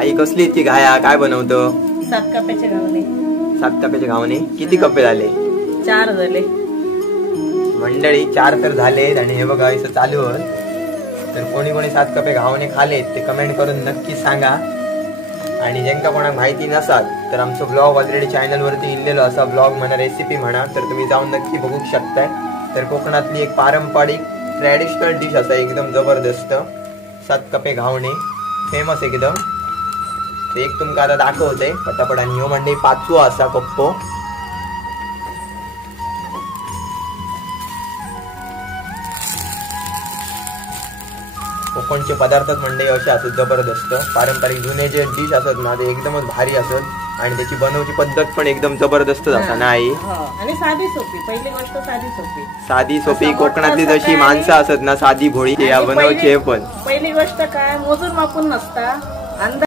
आई कसली इतकी घाया, काय बनवतो? 7 कप्प्याचे घावणे. 7 कप्प्याचे घावणे. किती कप्पे झाले? 4 झाले मंडळी. 4 तर झालेत आणि हे बघा इथं चालू आहे. तर कोणी कोणी 7 कप्पे घावणे खालेत ते कमेंट करून नक्की सांगा. आणि ज्यांका कोणाक माहिती नसाल तर आमचं ब्लॉग ऑलरेडी चॅनल वरती इल्लेलो असा ब्लॉग म्हणा, रेसिपी म्हणा, तर तुम्ही जाऊन नक्की बघू शकताय. तर कोकणातली एक पारंपरिक ट्रॅडिशनल डिश असा एकदम जबरदस्त 7 कप्पे घावणे, फेमस एकदम. ते एक तुमका आता दाखवते पटापट. आणि ह्यो म्हणजे 5वो असा कप्पो. कोकणचे पदार्थच म्हणजे असे असत जबरदस्त. पारंपरिक जुने जे डिश असत ना ते एकदमच भारी असत आणि त्याची बनवची पद्धत पण एकदम जबरदस्त असा नाही. आणि साधी सोपी. पहिली गोष्ट साधी सोपी कोकणातली जशी माणसं असत ना साधी भोळी ते बनवचे. पण पहिली गोष्ट काय मोजून मापून नसता.